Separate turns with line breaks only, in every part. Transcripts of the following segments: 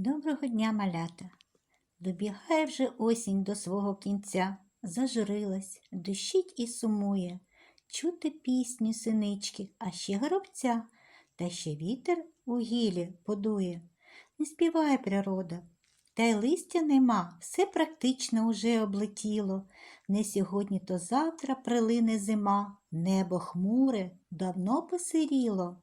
Доброго дня, малята! Добігає вже осінь до свого кінця, зажурилась, дощить і сумує, чути пісню синички, а ще горобця, та ще вітер у гілі подує. Не співає природа, та й листя нема, все практично уже облетіло. Не сьогодні, то завтра прилине зима, небо хмуре, давно посиріло.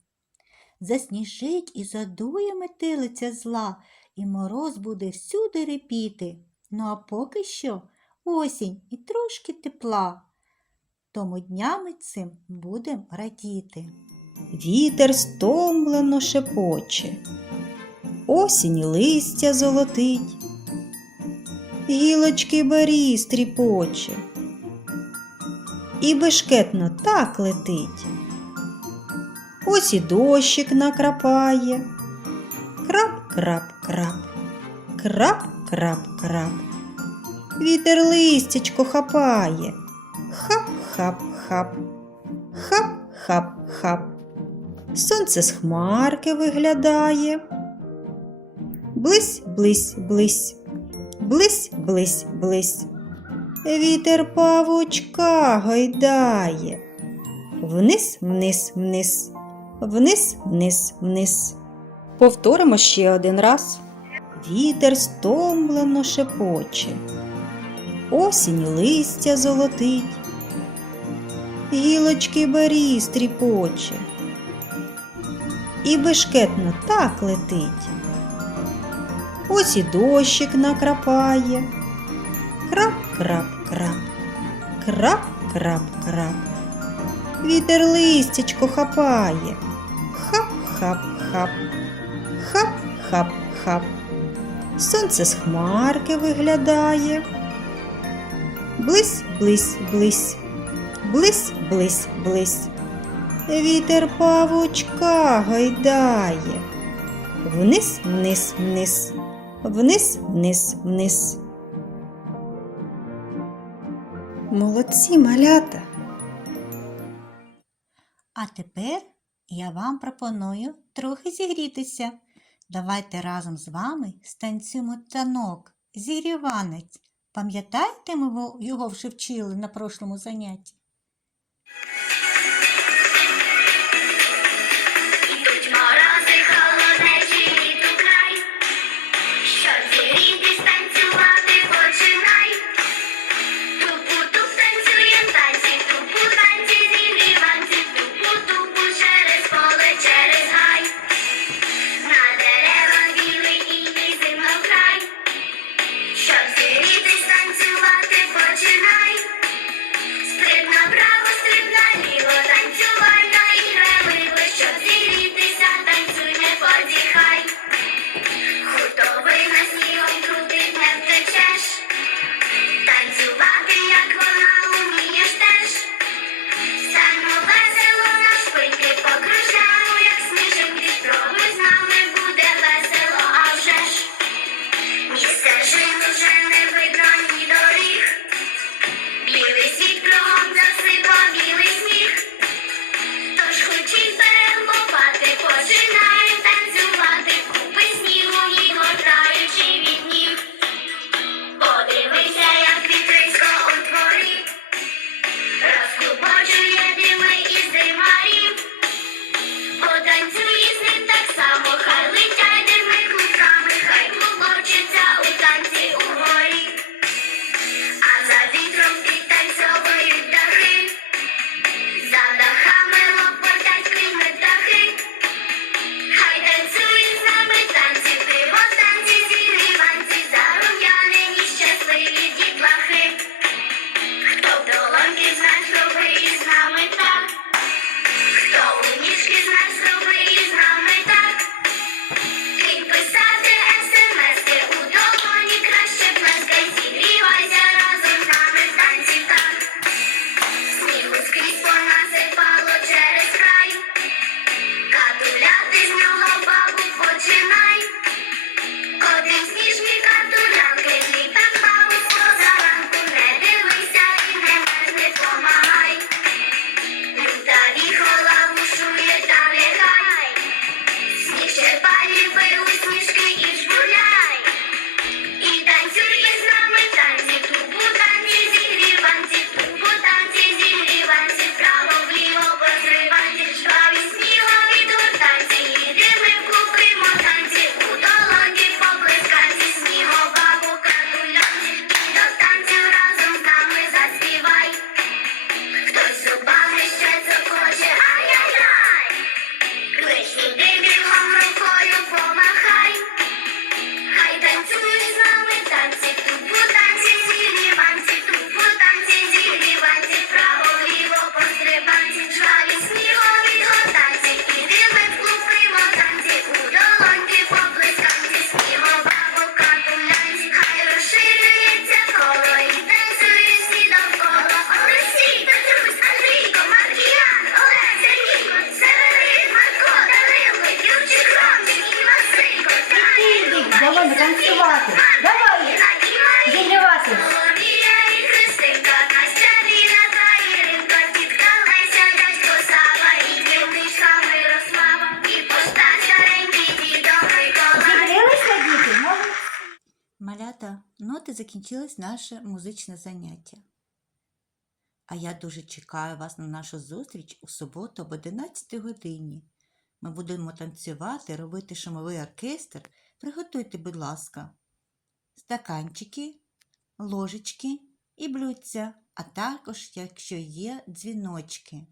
Засніжить і задує метелиця зла, і мороз буде всюди репіти. Ну а поки що осінь і трошки тепла. Тому днями цим будем радіти.
Вітер стомлено шепоче, осінь листя золотить, гілочки барі стріпоче, і бешкетно так летить. Ось і дощик накрапає, крап, крап, крап, крап, крап, крап. Вітер листячко хапає, хап, хап, хап, хап, хап, хап. Сонце з хмарки виглядає. Блись, блись, блись, блись, блись, блись. Вітер павучка гойдає. Вниз, вниз, вниз, вниз, вниз, вниз. Повторимо ще один раз. Вітер стомлено шепоче. Осінь листя золотить. Гілочки барі стріпоче і бешкетно так летить. Ось і дощик накрапає. Крап, крап, крап, крап, крап, крап. Вітер листячко хапає. Хап, хап, хап, хап, хап, хап. Сонце з хмарки виглядає. Блись, блись, блись, блись, блись. Вітер павучка гойдає. Вниз, вниз, вниз, вниз, вниз, вниз. Молодці малята.
А тепер я вам пропоную трохи зігрітися. Давайте разом з вами станцюємо танок, зігріванець. Пам'ятаєте, ми його вже вчили на прошлому занятті?
Station. Малята, ну от і закінчилось наше музичне заняття. А я дуже чекаю вас на нашу зустріч у суботу об 11 годині. Ми будемо танцювати, робити шумовий оркестр. Приготуйте, будь ласка, стаканчики, ложечки і блюдця, а також, якщо є, дзвіночки.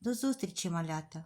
До зустрічі, малята!